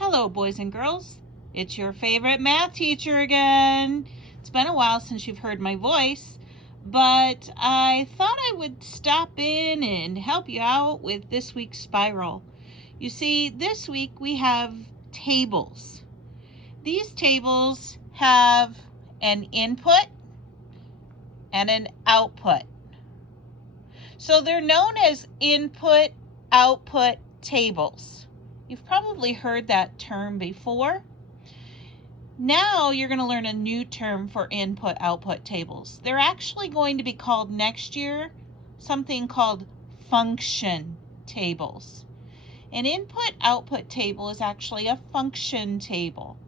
Hello, boys and girls. It's your favorite math teacher again. It's been a while since you've heard my voice, but I thought I would stop in and help you out with this week's spiral. You see, this week we have tables. These tables have an input and an output. So they're known as input-output tables. You've probably heard that term before. Now you're going to learn a new term for input-output tables. They're actually going to be called next year something called function tables. An input-output table is actually a function table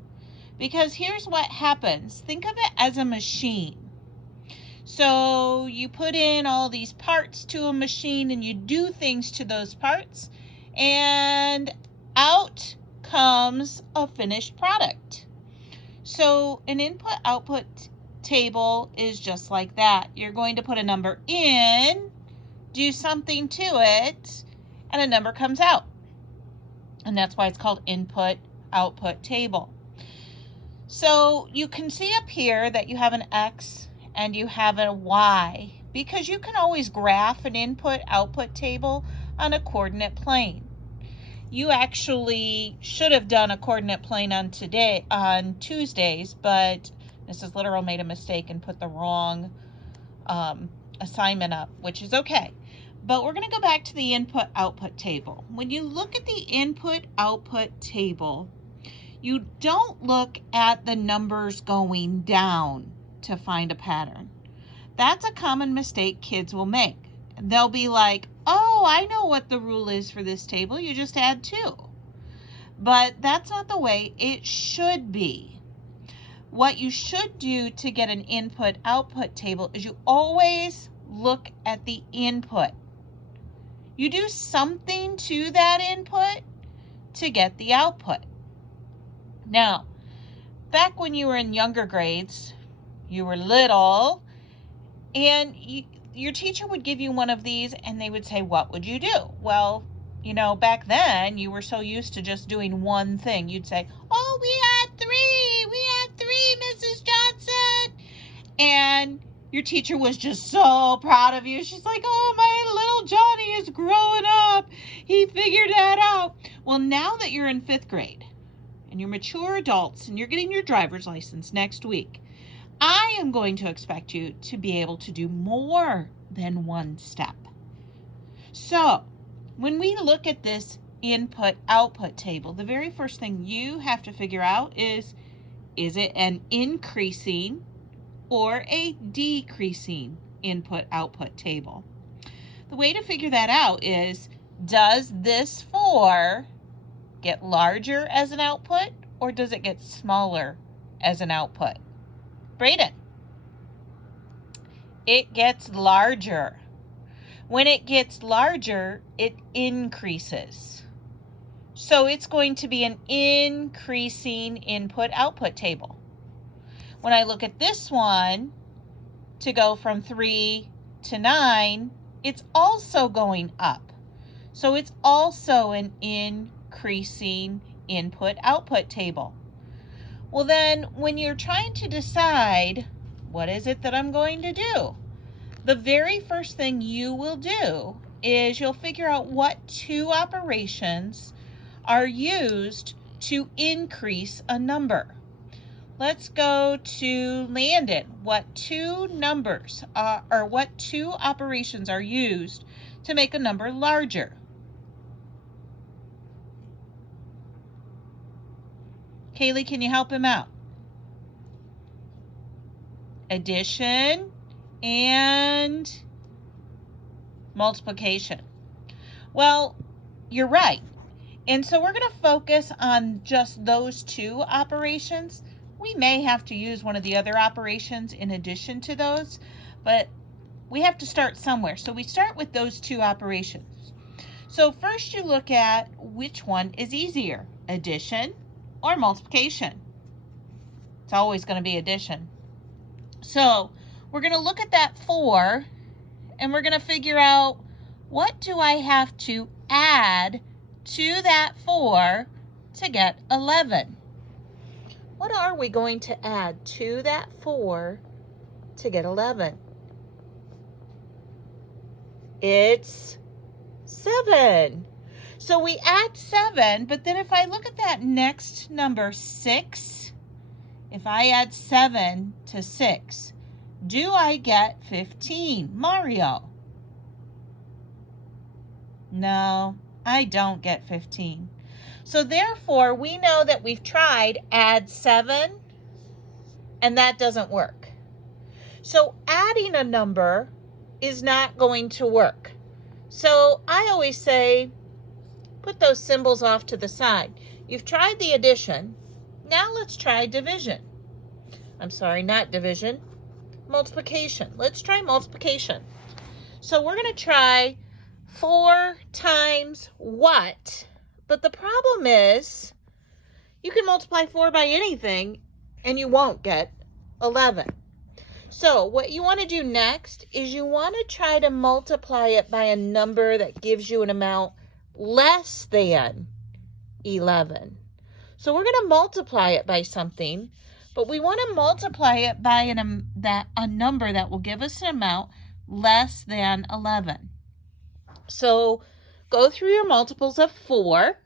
because here's what happens. Think of it as a machine. So you put in all these parts to a machine and you do things to those parts, and out comes a finished product. So an input-output table is just like that. You're going to put a number in, do something to it, and a number comes out. And that's why it's called input-output table. So you can see up here that you have an X and you have a Y, because you can always graph an input-output table on a coordinate plane. You actually should have done a coordinate plane on Tuesdays, but Mrs. Literal made a mistake and put the wrong assignment up, which is okay. But we're going to go back to the input-output table. When you look at the input-output table, you don't look at the numbers going down to find a pattern. That's a common mistake kids will make. They'll be like, oh, I know what the rule is for this table. You just add 2. But that's not the way it should be. What you should do to get an input-output table is you always look at the input. You do something to that input to get the output. Now, back when you were in younger grades, you were little, and your teacher would give you one of these and they would say, what would you do? Well, back then you were so used to just doing one thing. You'd say, oh, we had three, Mrs. Johnson. And your teacher was just so proud of you. She's like, oh, my little Johnny is growing up. He figured that out. Well, now that you're in 5th grade and you're mature adults and you're getting your driver's license next week, I am going to expect you to be able to do more than one step. So when we look at this input-output table, the very first thing you have to figure out is it an increasing or a decreasing input-output table? The way to figure that out is, does this 4 get larger as an output, or does it get smaller as an output? Braden. It gets larger. When it gets larger, it increases. So it's going to be an increasing input-output table. When I look at this one, to go from 3 to 9, it's also going up. So it's also an increasing input-output table. Well then, when you're trying to decide what is it that I'm going to do, the very first thing you will do is you'll figure out what 2 operations are used to increase a number. Let's go to Landon. What 2 operations are used to make a number larger? Kaylee, can you help him out? Addition and multiplication. Well, you're right. And so we're going to focus on just those 2 operations. We may have to use one of the other operations in addition to those, but we have to start somewhere. So we start with those 2 operations. So first you look at which one is easier, addition or multiplication. It's always going to be addition. So we're going to look at that 4 and we're going to figure out, what do I have to add to that 4 to get 11. What are we going to add to that 4 to get 11? It's 7. So we add 7, but then if I look at that next number, 6, if I add 7 to 6, do I get 15? Mario? No, I don't get 15. So therefore, we know that we've tried add 7, and that doesn't work. So adding a number is not going to work. So I always say, put those symbols off to the side. You've tried the addition. Now let's try division. I'm sorry, not division. Multiplication. Let's try multiplication. So we're going to try 4 times what? But the problem is, you can multiply 4 by anything, and you won't get 11. So what you want to do next is you want to try to multiply it by a number that gives you an amount less than 11. So we're going to multiply it by something, but we want to multiply it by a number that will give us an amount less than 11. So go through your multiples of 4.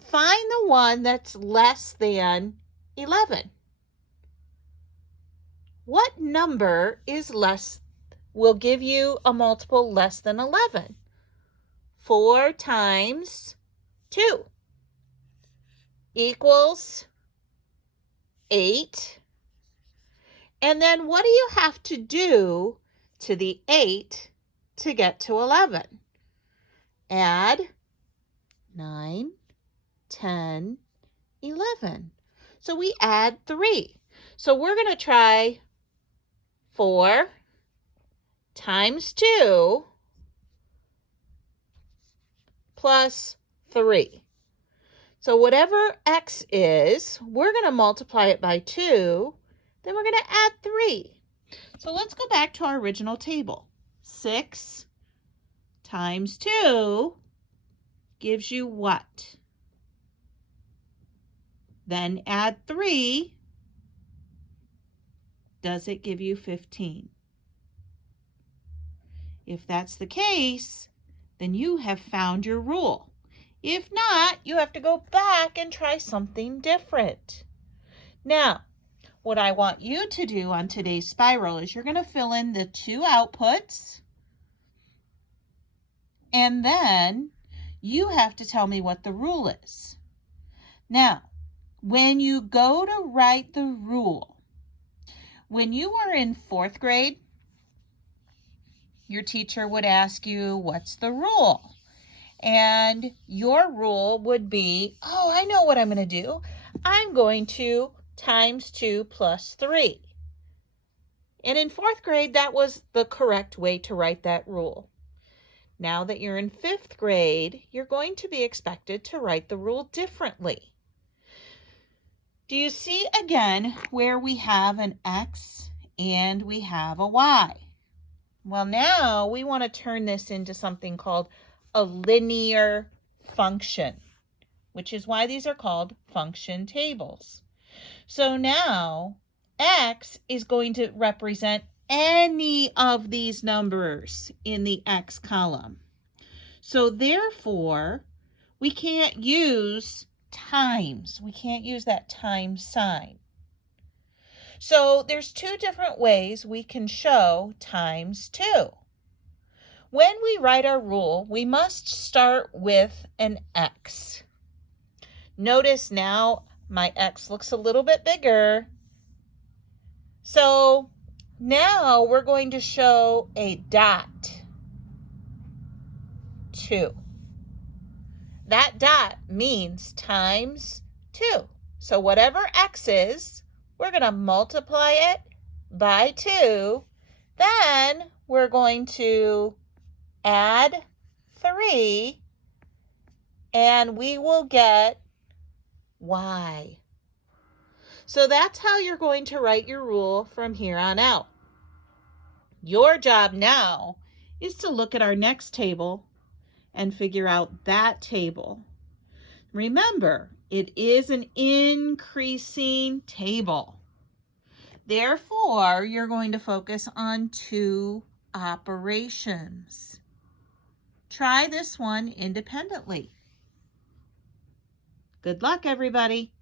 Find the one that's less than 11. What number will give you a multiple less than 11? 4 times 2 equals 8. And then what do you have to do to the 8 to get to 11? Add 9, 10, 11. So we add 3. So we're going to try 4 times 2 plus 3. So whatever x is, we're going to multiply it by 2, then we're going to add 3. So let's go back to our original table. 6 times 2 gives you what? Then add 3. Does it give you 15? If that's the case, then you have found your rule. If not, you have to go back and try something different. Now, what I want you to do on today's spiral is you're going to fill in the 2 outputs, and then you have to tell me what the rule is. Now, when you go to write the rule, when you were in 4th grade, your teacher would ask you, what's the rule? And your rule would be, oh, I know what I'm going to do. I'm going to times 2 plus 3. And in 4th grade, that was the correct way to write that rule. Now that you're in 5th grade, you're going to be expected to write the rule differently. Do you see again where we have an x and we have a y? Well, now we want to turn this into something called a linear function, which is why these are called function tables. So now x is going to represent any of these numbers in the x column. So therefore, we can't use times. We can't use that times sign. So there's 2 different ways we can show times 2. When we write our rule, we must start with an x. Notice now my x looks a little bit bigger. So now we're going to show a dot 2. That dot means times 2. So whatever x is, we're going to multiply it by 2. Then we're going to add 3, and we will get y. So that's how you're going to write your rule from here on out. Your job now is to look at our next table and figure out that table. Remember, it is an increasing table. Therefore, you're going to focus on two operations. Try this one independently. Good luck, everybody.